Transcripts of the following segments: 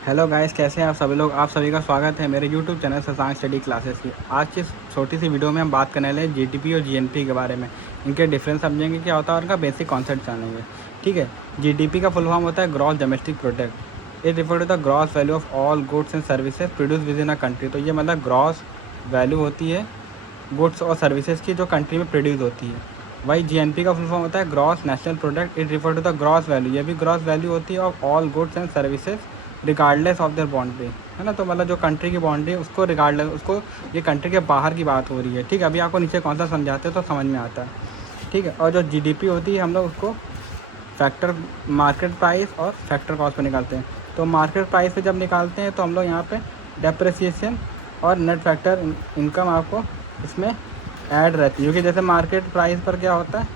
Hello guys, कैसे हैं आप सभी लोग। आप सभी का स्वागत है मेरे YouTube channel Shashank study classes की। आज की छोटी सी वीडियो में हम बात करने वाले हैं जीडीपी और जीएनपी के बारे में। इनके डिफरेंस समझेंगे क्या होता है और इनका बेसिक कॉन्सेप्ट जानेंगे। ठीक है। जीडीपी का फुल फॉर्म होता है gross domestic product. It refer to the gross value of all goods and services produce within a country. तो ये मतलब ग्रॉस वैल्यू होती है गुड्स और सर्विसेज की जो कंट्री में प्रोड्यूस होती है। वही जीएनपी का फुल फॉर्म होता है gross national product. It refer to the gross value, ये भी ग्रॉस वैल्यू होती है of all goods and services regardless of their boundary, है ना। तो मतलब जो कंट्री की बाउंड्री है उसको रिगार्डलेस, उसको ये कंट्री के बाहर की बात हो रही है। ठीक है, अभी आपको नीचे कौन सा समझाते हैं तो समझ में आता है। ठीक है। और जो जीडीपी होती है हम लोग उसको फैक्टर मार्केट प्राइस और फैक्टर कॉस्ट पे निकालते हैं। तो मार्केट प्राइस पे जब निकालते हैं तो हम लोग यहाँ पे डेप्रिसिएशन और नेट फैक्टर इनकम आपको इसमें ऐड रहती है। क्योंकि जैसे मार्केट प्राइस पर क्या होता है,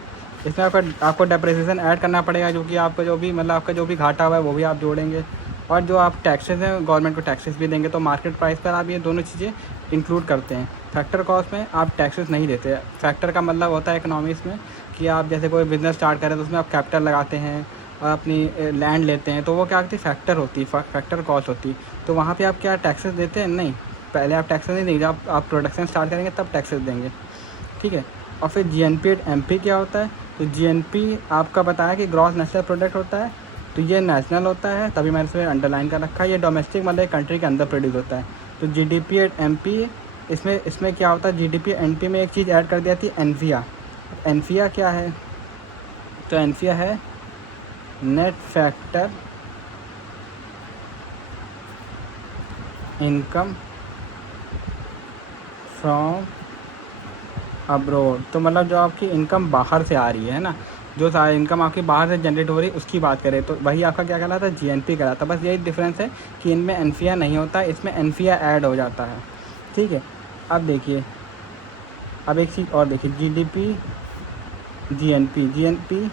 इसमें आपको डेप्रिसिएशन ऐड करना पड़ेगा, जो कि आपका जो भी मतलब आपका जो भी घाटा हुआ है वो भी आप जोड़ेंगे। और जो आप टैक्सेस हैं गवर्नमेंट को टैक्सेस भी देंगे। तो मार्केट प्राइस पर आप ये दोनों चीज़ें इंक्लूड करते हैं। फैक्टर कॉस्ट में आप टैक्सेस नहीं देते। फैक्टर का मतलब होता है इकोनॉमिक्स में कि आप जैसे कोई बिज़नेस स्टार्ट करें तो उसमें आप कैपिटल लगाते हैं और अपनी लैंड लेते हैं, तो वो क्या होती है, फैक्टर होती है, फैक्टर कॉस्ट होती है। तो वहाँ पे आप क्या टैक्सेस देते हैं? नहीं, पहले आप टैक्सेस नहीं देंगे। जब आप प्रोडक्शन स्टार्ट करेंगे तब टैक्सेस देंगे। ठीक है। और फिर जीएनपी एंड एमपी क्या होता है? तो जीएनपी आपका बताया कि ग्रॉस नेशनल प्रोडक्ट होता है, तो ये नेशनल होता है, तभी मैंने इसमें अंडरलाइन कर रखा है। ये डोमेस्टिक मतलब कंट्री के अंदर प्रोड्यूस होता है। तो जीडीपी एंड एमपी, इसमें क्या होता है, जीडीपी एमपी में एक चीज़ ऐड कर दी जाती है, एनफिया। एनफिया क्या है? तो एनफिया है net factor income from abroad. तो मतलब जो आपकी इनकम बाहर से आ रही है ना, जो सारी इनकम आपकी बाहर से जनरेट हो रही है उसकी बात करें तो वही आपका क्या कहलाता है, जीएनपी कहलाता है। बस यही डिफरेंस है कि इनमें एनफिया नहीं होता, इसमें एनफिया ऐड हो जाता है। ठीक है। अब देखिए, अब एक चीज़ और देखिए, जीडीपी जीएनपी जीएनपी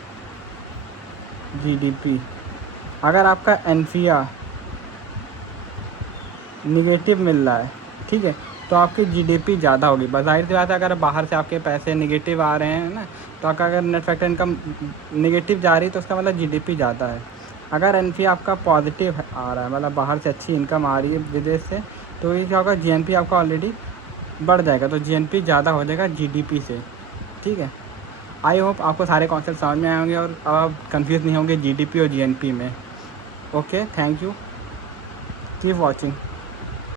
जीडीपी, अगर आपका एनफिया निगेटिव मिल रहा है, ठीक है, तो आपकी जीडीपी ज़्यादा होगी। बस ज़ाहिर सी बात है, अगर बाहर से आपके पैसे निगेटिव आ रहे हैं ना, तो आपका अगर नेट फैक्टर इनकम निगेटिव जा रही है तो उसका मतलब जीडीपी ज़्यादा है। अगर एनपी आपका पॉजिटिव आ रहा है, मतलब बाहर से अच्छी इनकम आ रही है विदेश से, तो ये क्या होगा, जीएनपी आपका ऑलरेडी बढ़ जाएगा। तो जीएनपी ज़्यादा हो जाएगा जीडीपी से। ठीक है। आई होप आपको सारे कॉन्सेप्ट समझ में आए होंगे और अब आप कन्फ्यूज़ नहीं होंगे जीडीपी और जीएनपी में। Okay, thank you, keep watching.